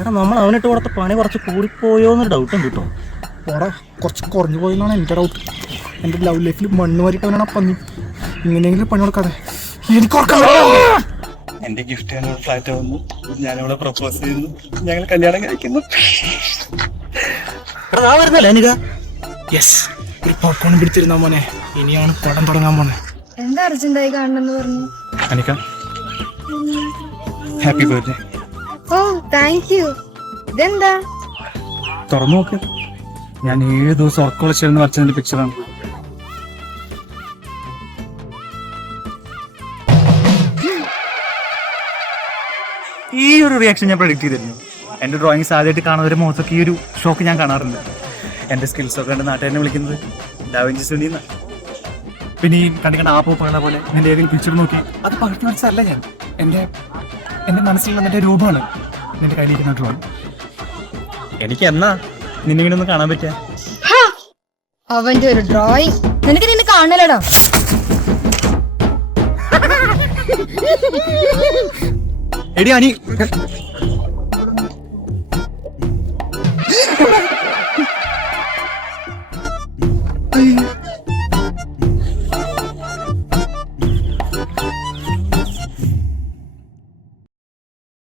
എടാ നമ്മൾ അവനിട്ട് കൊടുത്ത പണി കുറച്ച് കൂടിപ്പോയോ എന്നൊരു ഡൗട്ട് ഉണ്ട് കേട്ടോ. ഓടാ കുറച്ച് കുറഞ്ഞു പോയെന്നാണ് എൻ്റെ ഡൗട്ട്. എൻ്റെ ലവ് ലൈഫിൽ മണ്ണ് വാരിട്ടവനാണ് പന്നി. ഇങ്ങനെയെങ്കിലും പണി കൊടുക്കാതെ എനിക്ക് എന്റെ ഗിഫ്റ്റ് ഞാൻ ഫ്ലാറ്റ് വന്നു, ഞാനിവിടെ പ്രപ്പോസ് ചെയ്യുന്നു, ഞങ്ങൾ കല്യാണം കഴിക്കുന്നു. എടാ വരുന്നല്ലേ അനിക? യെസ്, ഒരു പോപ്കോൺ പിടിച്ചിരുന്ന മോനെ. ഇനിയാണ് പടം തുടങ്ങാൻ പോണേ. എന്താ അർജന്റായി കാണണമെന്ന് പറഞ്ഞു? Anika, happy birthday. Oh thank you. ഇതെന്താ? തുറന്നു നോക്ക്, ഞാൻ 7 ദിവസം ഉറക്കൊളിച്ചിരുന്ന് വരച്ചതിന്റെ പിക്ചറാണ്. ഈ ഒരു റിയാക്ഷൻ ഞാൻ പ്രഡിക്റ്റ് ചെയ്തിരുന്നു. എൻ്റെ ഡ്രോയിങ്സ് ആദ്യമായിട്ട് കാണുന്നവരുടെ മുഖത്തൊക്കെ ഈ ഒരു ഷോക്ക് ഞാൻ കാണാറുണ്ട്. എൻ്റെ സ്കിൽസൊക്കെ എൻ്റെ നാട്ടുകാരനെ വിളിക്കുന്നത് ഡാവിഞ്ചി സുനിന്ന്. പിന്നെ ഈ കണ്ടിക്കണ ആപ്പോ പറയുന്ന പോലെ നിന്റെ ഏതെങ്കിലും പിക്ചർ നോക്കി അത് പകർത്തി വരച്ചല്ല ഞാൻ. എൻ്റെ മനസ്സിലുള്ള നിന്റെ രൂപമാണ് നിന്റെ കയ്യിലിരിക്കുന്ന ഡ്രോയിങ്. എനിക്ക് എന്നാ നിന്നെ ഇങ്ങനെ ഒന്ന് കാണാൻ പറ്റുക? അവന്റെ ഒരു ഡ്രോയിങ് നിനക്ക് നിന്നെ കാണലടാ. എടി അനി